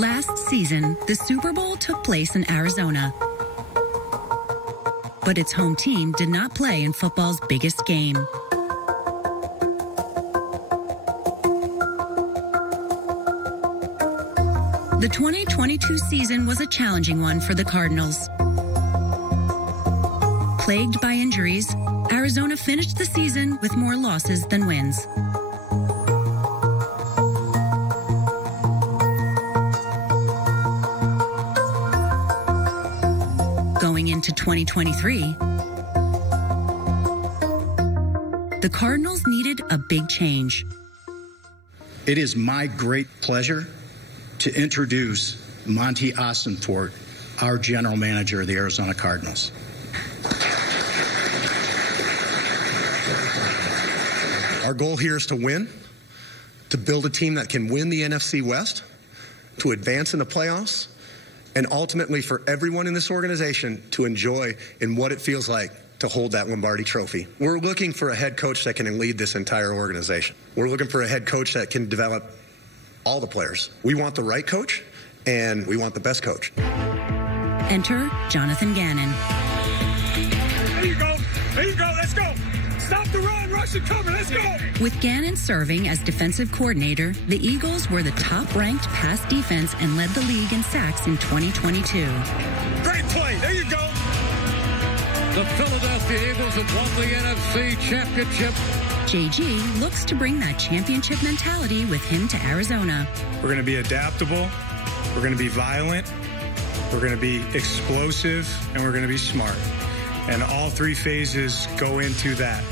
Last season, the Super Bowl took place in Arizona. But its home team did not play in football's biggest game. The 2022 season was a challenging one for the Cardinals. Plagued by injuries, Arizona finished the season with more losses than wins. Going into 2023, the Cardinals needed a big change. It is my great pleasure to introduce Monty Ossenfort, our general manager of the Arizona Cardinals. Our goal here is to win, to build a team that can win the NFC West, to advance in the playoffs, and ultimately for everyone in this organization to enjoy in what it feels like to hold that Lombardi trophy. We're looking for a head coach that can lead this entire organization. We're looking for a head coach that can develop all the players. We want the right coach, and we want the best coach. Enter Jonathan Gannon. There you go. There you go. Let's go. Stop the run. Rush and cover. Let's go. With Gannon serving as defensive coordinator, the Eagles were the top-ranked pass defense and led the league in sacks in 2022. Great play. There you go. The Philadelphia Eagles have won the NFC Championship. JG looks to bring that championship mentality with him to Arizona. We're going to be adaptable. We're going to be violent. We're going to be explosive, and we're going to be smart. And all three phases go into that.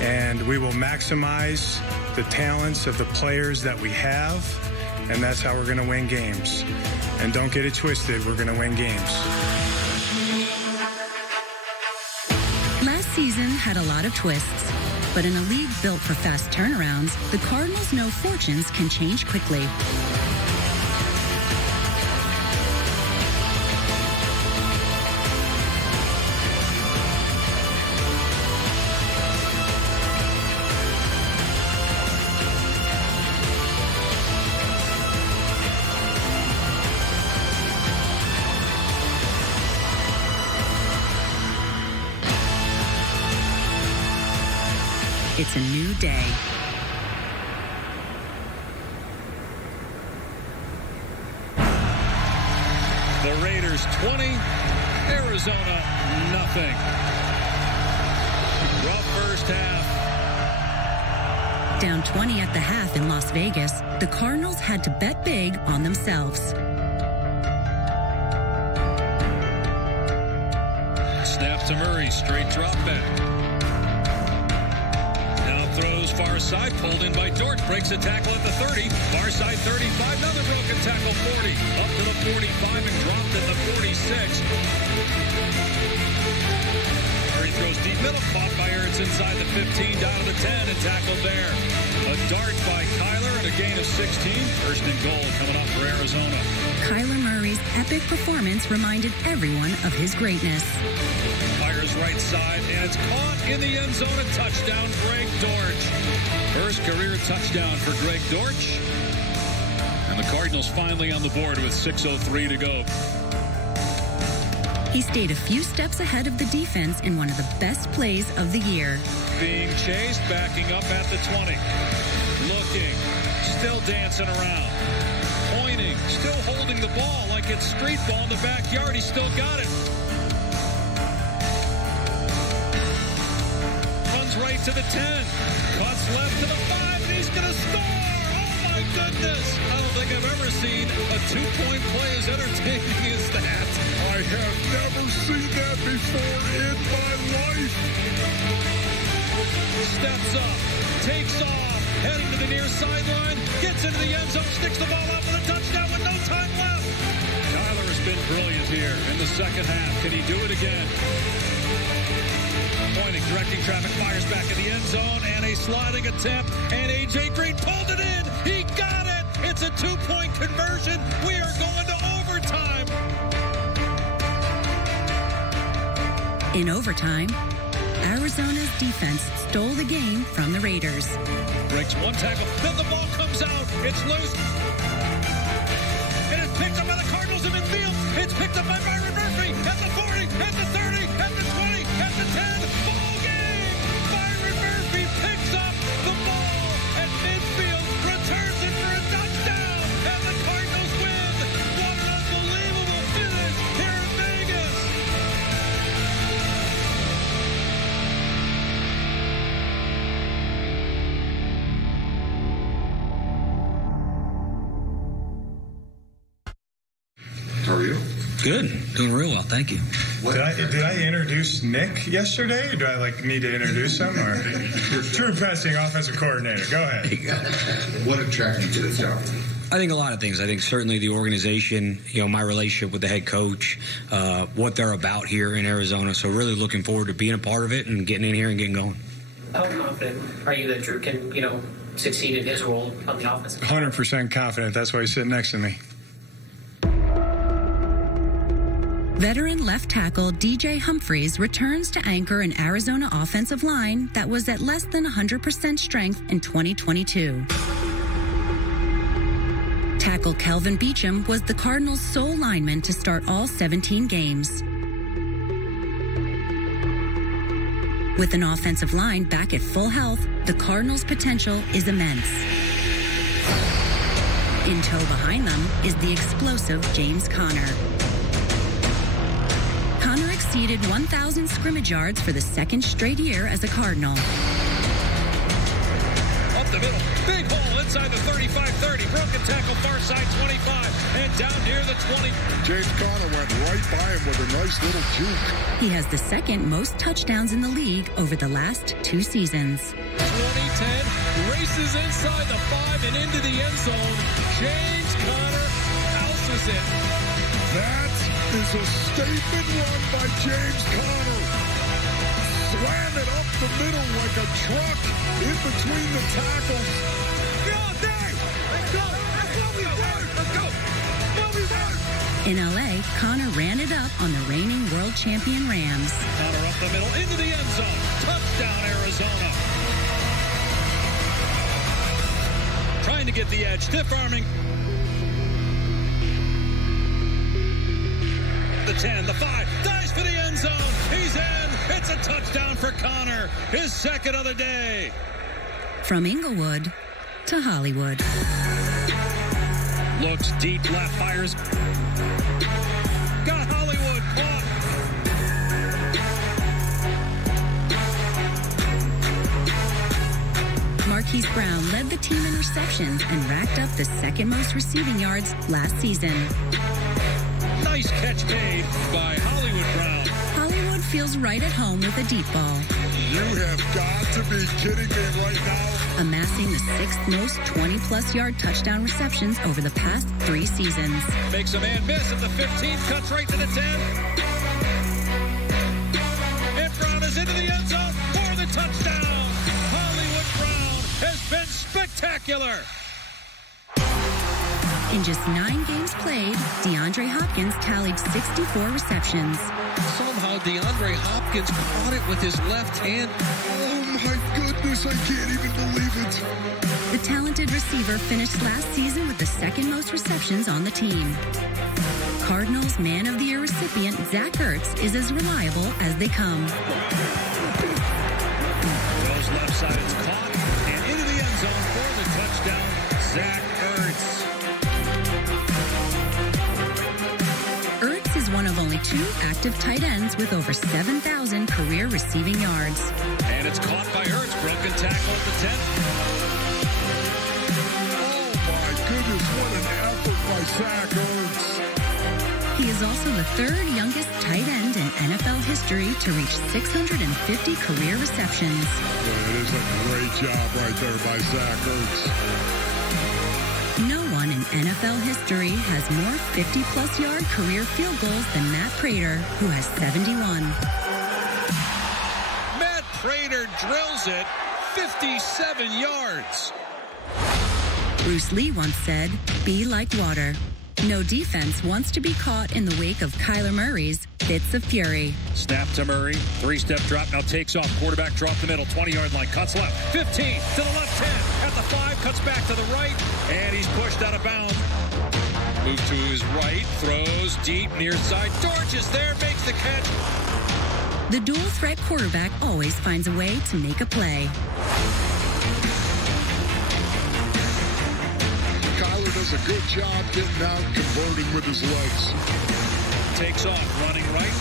And we will maximize the talents of the players that we have, and that's how we're going to win games. And don't get it twisted, we're going to win games. Last season had a lot of twists, but in a league built for fast turnarounds, the Cardinals know fortunes can change quickly. It's a new day. The Raiders 20, Arizona nothing. Rough first half. Down 20 at the half in Las Vegas, the Cardinals had to bet big on themselves. Snap to Murray, straight drop back. Throws far side, pulled in by George, breaks a tackle at the 30, far side 35, another broken tackle 40, up to the 45 and dropped at the 46. Murray throws deep middle, caught by Ertz inside the 15, down to the 10 and tackled there. A dart by Kyler and a gain of 16. First and goal coming up for Arizona. Kyler Murray's epic performance reminded everyone of his greatness. Fires right side, and it's caught in the end zone. A touchdown, Greg Dortch. First career touchdown for Greg Dortch. And the Cardinals finally on the board with 6:03 to go. He stayed a few steps ahead of the defense in one of the best plays of the year. Being chased, backing up at the 20. Looking, still dancing around. Pointing, still holding the ball like it's street ball in the backyard. He still got it. Runs right to the 10. Cuts left to the 5, and he's going to score. Oh, my goodness. I don't think I've ever seen a two-point play as entertaining as that. I have never seen that before in my life. Steps up, takes off, heading to the near sideline, gets into the end zone, sticks the ball out for the touchdown with no time left. Kyler has been brilliant here in the second half. Can he do it again? Pointing, directing traffic, fires back in the end zone, and a sliding attempt, and A.J. Green pulled it in. He got it. It's a two-point conversion. We are going to overtime. In overtime, Arizona's defense stole the game from the Raiders. Breaks one tackle, then the ball comes out. It's loose. And it's It's picked up by Byron Murphy at the 40, at the 30, at the 20, at the 10. Ball game! Byron Murphy picks up the ball at midfield, returns it for a touchdown, and the Cardinals win. What an unbelievable finish here in Vegas! How are you? Good. Doing real well, thank you. Did I introduce Nick yesterday, or do I need to introduce him? Or true passing offensive coordinator? Go ahead. What attracted you to this job? I think a lot of things. I think certainly the organization, my relationship with the head coach, what they're about here in Arizona. So really looking forward to being a part of it and getting in here and getting going. How confident are you that Drew can, succeed in his role on the offense? 100% confident. That's why he's sitting next to me. Veteran left tackle DJ Humphries returns to anchor an Arizona offensive line that was at less than 100% strength in 2022. Tackle Kelvin Beachum was the Cardinals' sole lineman to start all 17 games. With an offensive line back at full health, the Cardinals' potential is immense. In tow behind them is the explosive James Conner. Conner exceeded 1,000 scrimmage yards for the second straight year as a Cardinal. Up the middle, big hole inside the 35-30, broken tackle far side 25, and down near the 20. James Conner went right by him with a nice little juke. He has the second most touchdowns in the league over the last 2 seasons. 2010, races inside the 5 and into the end zone. James Conner houses it. That is a statement run by James Conner. Slam it up the middle like a truck in between the tackles. Let's go. That's what we want. Let's go. What we want. In LA, Conner ran it up on the reigning world champion Rams. Conner up the middle into the end zone. Touchdown, Arizona. Trying to get the edge. Stiff arming. The 10, the 5, dives for the end zone. He's in. It's a touchdown for Conner. His second of the day. From Inglewood to Hollywood. Looks deep left, fires. Got Hollywood caught. Marquise Brown led the team in receptions and racked up the second most receiving yards last season. Nice catch made by Hollywood Brown. Hollywood feels right at home with a deep ball. You have got to be kidding me right now. Amassing the 6th most 20-plus yard touchdown receptions over the past 3 seasons. Makes a man miss at the 15, cuts right to the 10. And Brown is into the end zone for the touchdown. Hollywood Brown has been spectacular. In just 9 games played, DeAndre Hopkins tallied 64 receptions. Somehow DeAndre Hopkins caught it with his left hand. Oh my goodness, I can't even believe it. The talented receiver finished last season with the 2nd most receptions on the team. Cardinals Man of the Year recipient Zach Ertz is as reliable as they come. Goes left side, it's caught, and into the end zone for the touchdown, Zach Ertz. Ertz is one of only 2 active tight ends with over 7,000 career receiving yards. And it's caught by Ertz, broken tackle at the 10. Oh my goodness, what an effort by Zach Ertz. He is also the 3rd youngest tight end in NFL history to reach 650 career receptions. Yeah, it is a great job right there by Zach Ertz. No one in NFL history has more 50-plus yard career field goals than Matt Prater, who has 71. Matt Prater drills it 57 yards. Bruce Lee once said, "Be like water." No defense wants to be caught in the wake of Kyler Murray's fits of fury. Snap to Murray, 3-step drop, now takes off. Quarterback drop the middle, 20-yard line, cuts left, 15 to the left 10, at the 5, cuts back to the right, and he's pushed out of bounds. Move to his right, throws deep near side. Dortch is there, makes the catch. The dual threat quarterback always finds a way to make a play. Kyler does a good job getting out, converting with his legs. Takes off, running right,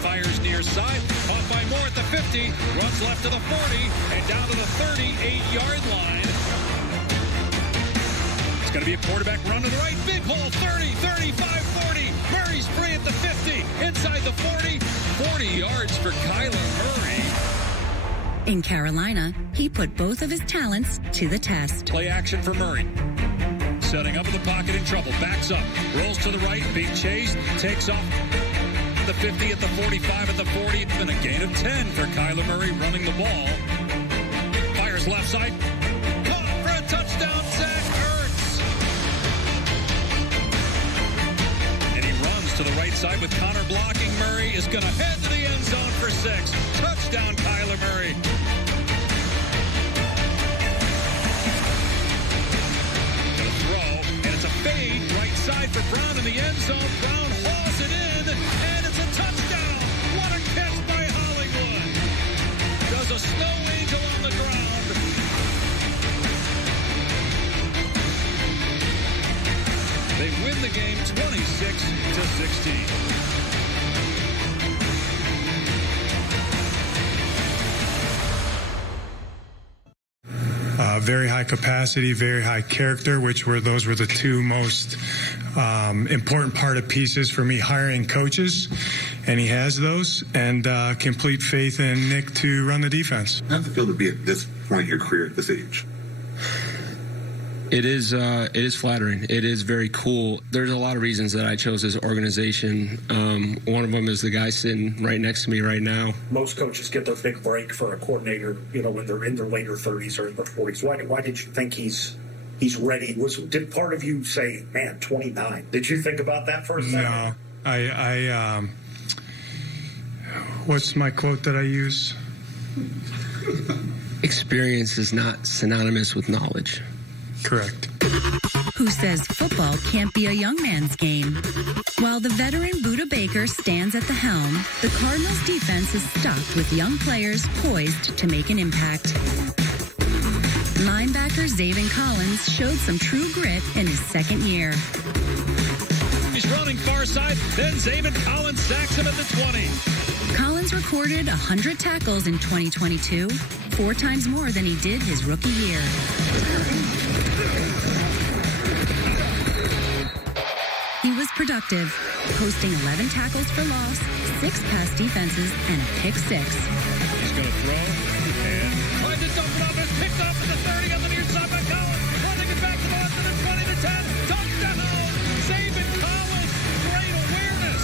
fires near side, caught by Moore at the 50, runs left to the 40, and down to the 38-yard line. It's going to be a quarterback run to the right, big hole, 30, 35, 40. Murray's free at the 50, inside the 40, 40 yards for Kyler Murray. In Carolina, he put both of his talents to the test. Play action for Murray. Setting up in the pocket in trouble. Backs up. Rolls to the right. Being chased. Takes off. The 50 at the 45 at the 40. It's been a gain of 10 for Kyler Murray running the ball. Fires left side. Caught for a touchdown. Zach Ertz. And he runs to the right side with Connor blocking. Murray is going to head to the end zone for 6. Touchdown, Kyler Murray. Fade, right side for Brown in the end zone. Brown hauls it in, and it's a touchdown. What a catch by Hollywood. Does a snow angel on the ground. They win the game 26-16. Very high capacity, very high character, those were the two most important part of pieces for me hiring coaches, and he has those, and complete faith in Nick to run the defense. How's it feel to be at this point in your career at this age? It is flattering. It is very cool. There's a lot of reasons that I chose this organization. One of them is the guy sitting right next to me right now. Most coaches get their big break for a coordinator, when they're in their later 30s or in their 40s. Why did you think he's ready? Did part of you say, man, 29? Did you think about that for a second? No. I what's my quote that I use? Experience is not synonymous with knowledge. Correct. Who says football can't be a young man's game? While the veteran Budda Baker stands at the helm, the Cardinals defense is stocked with young players poised to make an impact. Linebacker Zaven Collins showed some true grit in his second year. He's running far side, then Zaven Collins sacks him at the 20. Collins recorded 100 tackles in 2022, 4 times more than he did his rookie year. He was productive, posting 11 tackles for loss, 6 pass defenses, and a pick 6. He's going to throw, and tries to dump it off. It's picked off at the 30 on the near side by Collins. Running it back to the left to the 20 to 10. Touchdown! Zaven Collins, great awareness.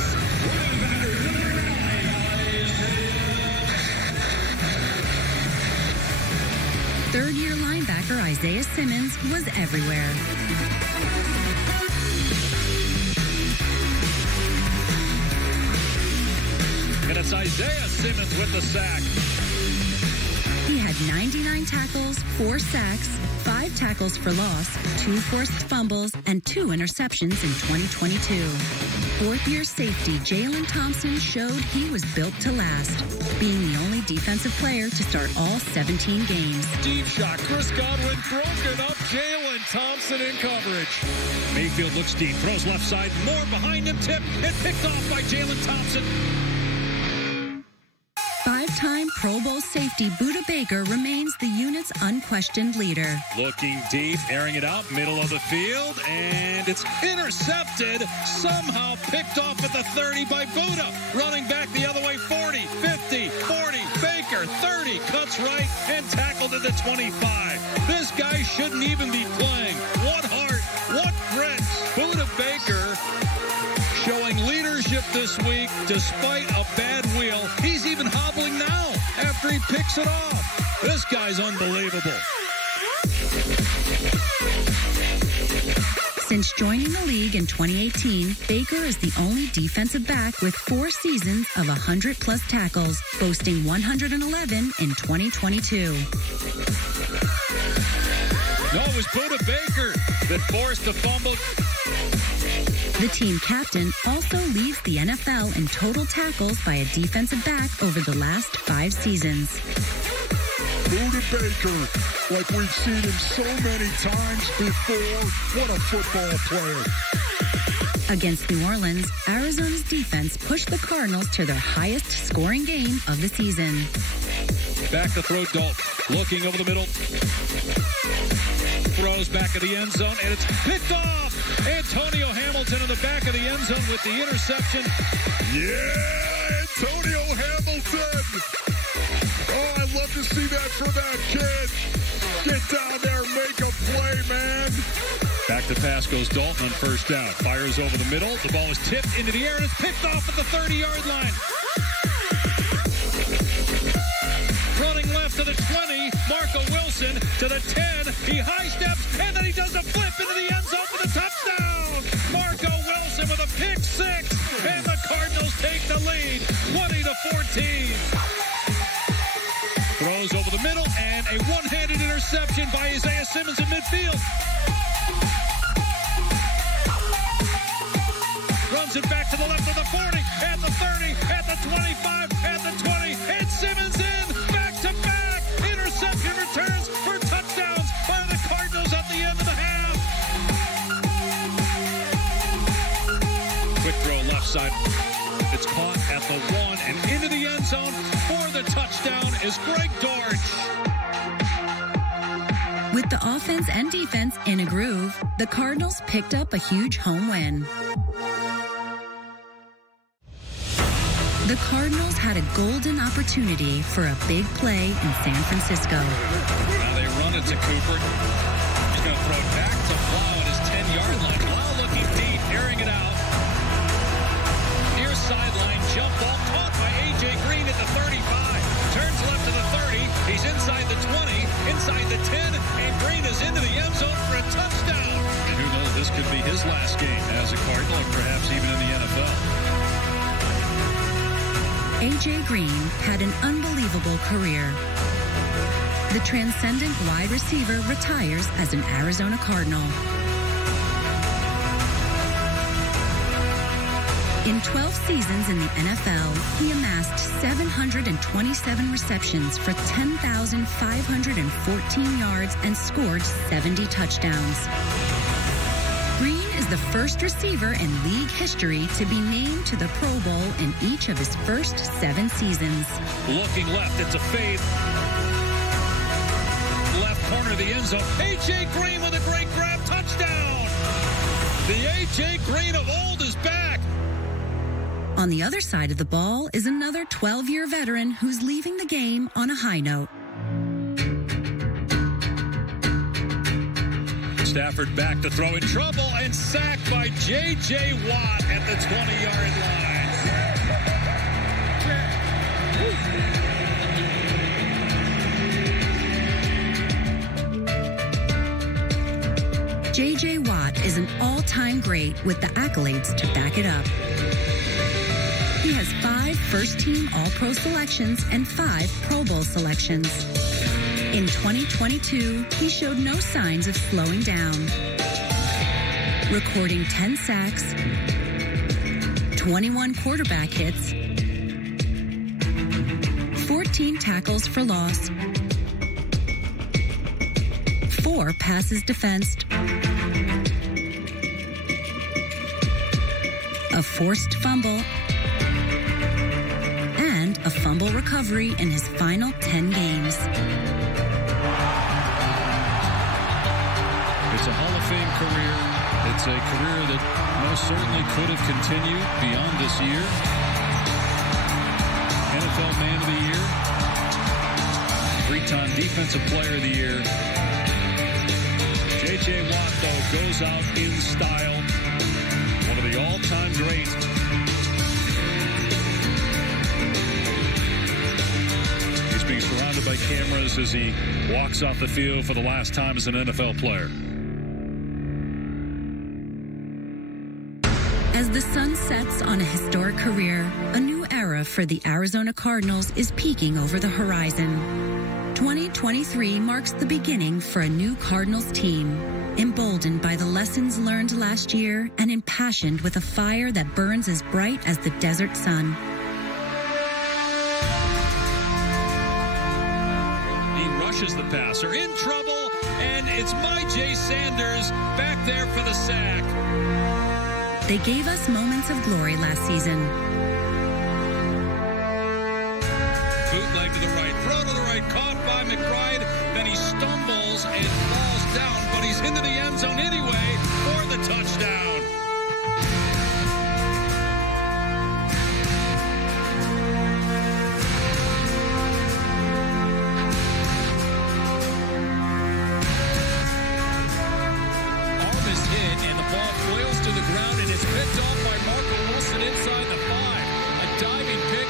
Third-year linebacker Isaiah Simmons was everywhere. And it's Isaiah Simmons with the sack. He had 99 tackles, 4 sacks, 5 tackles for loss, 2 forced fumbles, and 2 interceptions in 2022. Fourth-year safety Jalen Thompson showed he was built to last, being the only defensive player to start all 17 games. Deep shot. Chris Godwin broken up. Jalen Thompson in coverage. Mayfield looks deep. Throws left side. More behind him. Tip. And picked off by Jalen Thompson. 5-time Pro Bowl safety Budda Baker remains the unit's unquestioned leader. Looking deep, airing it out, middle of the field, and it's intercepted. Somehow picked off at the 30 by Budda. Running back the other way, 40, 50, 40, Baker, 30, cuts right, and tackled at the 25. This guy shouldn't even be playing. What heart, what grit. Budda Baker showing leadership this week despite a bad wheel. He's even hobbling now after he picks it off. This guy's unbelievable. Since joining the league in 2018, Baker is the only defensive back with 4 seasons of 100-plus tackles, boasting 111 in 2022. No, it was Budda Baker that forced the fumble. The team captain also leads the NFL in total tackles by a defensive back over the last 5 seasons. Buda Baker, like we've seen him so many times before. What a football player. Against New Orleans, Arizona's defense pushed the Cardinals to their highest scoring game of the season. Back to throw, Dalton. Looking over the middle. Throws back of the end zone, and it's picked off. Antonio Hamilton in the back of the end zone with the interception. Yeah, Antonio Hamilton. Oh, I'd love to see that for that kid. Get down there, make a play, man. Back to pass goes Dalton on first down. Fires over the middle. The ball is tipped into the air, and it's picked off at the 30-yard line. Running left to the 20, Marco Wilson to the 10. He high steps, and then he does a flip into the end zone for the touchdown. Marco Wilson with a pick 6, and the Cardinals take the lead, 20-14. Throws over the middle, and a one-handed interception by Isaiah Simmons in midfield. Runs it back to the left of the 40, at the 30, at the 25, at the 20, and Simmons in, back-to-back. Interception returns for touchdowns by the Cardinals at the end of the half. Quick throw left side. It's caught at the 1 and into the end zone for the touchdown is Greg Dortch. With the offense and defense in a groove, the Cardinals picked up a huge home win. The Cardinals had a golden opportunity for a big play in San Francisco. Now they run it to Cooper. He's going to throw it back to Blau at his 10-yard line. Blau looking deep, airing it out. Near sideline, jump ball caught by A.J. Green at the 35. Turns left to the 30. He's inside the 20, inside the 10, and Green is into the end zone for a touchdown. And who knows, this could be his last game as a Cardinal, or perhaps even in the NFL. A.J. Green had an unbelievable career. The transcendent wide receiver retires as an Arizona Cardinal. In 12 seasons in the NFL, he amassed 727 receptions for 10,514 yards and scored 70 touchdowns. Green is the first receiver in league history to be named to the Pro Bowl in each of his first 7 seasons. Looking left, it's a fade. Left corner of the end zone. A.J. Green with a great grab, touchdown! The A.J. Green of old is back. On the other side of the ball is another 12-year veteran who's leaving the game on a high note. Stafford back to throw in trouble and sacked by J.J. Watt at the 20-yard line. J.J. Watt is an all-time great with the accolades to back it up. He has 5 first-team All-Pro selections and 5 Pro Bowl selections. In 2022, he showed no signs of slowing down, recording 10 sacks, 21 quarterback hits, 14 tackles for loss, 4 passes defensed, a forced fumble, and a fumble recovery in his final 10 games. It's a Hall of Fame career. It's a career that most certainly could have continued beyond this year. NFL Man of the Year. 3-time Defensive Player of the Year. J.J. Watt, though, goes out in style. One of the all-time greats. He's being surrounded by cameras as he walks off the field for the last time as an NFL player. As the sun sets on a historic career, a new era for the Arizona Cardinals is peeking over the horizon. 2023 marks the beginning for a new Cardinals team, emboldened by the lessons learned last year and impassioned with a fire that burns as bright as the desert sun. He rushes the passer, in trouble, and it's my Jay Sanders back there for the sack. They gave us moments of glory last season. Bootleg to the right, throw to the right, caught by McBride. Then he stumbles and falls down, but he's into the end zone anyway for the touchdown. Arm is hit, and the ball flails to the ground, and it's picked off by Marco Wilson inside the 5. A diving pick.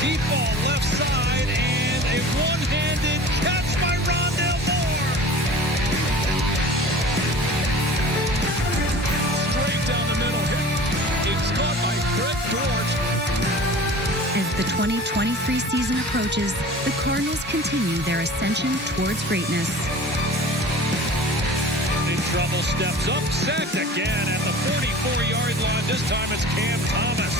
Deep ball left side, and a one-handed catch by Rondale Moore. Straight down the middle, it's caught by Greg Dortch. As the 2023 season approaches, the Cardinals continue their ascension towards greatness. In trouble, steps up, sacked again at the 44-yard line. This time it's Cam Thomas.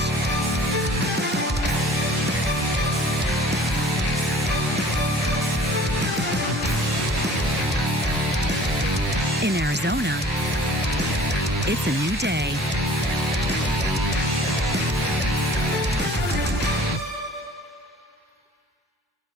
In Arizona, it's a new day.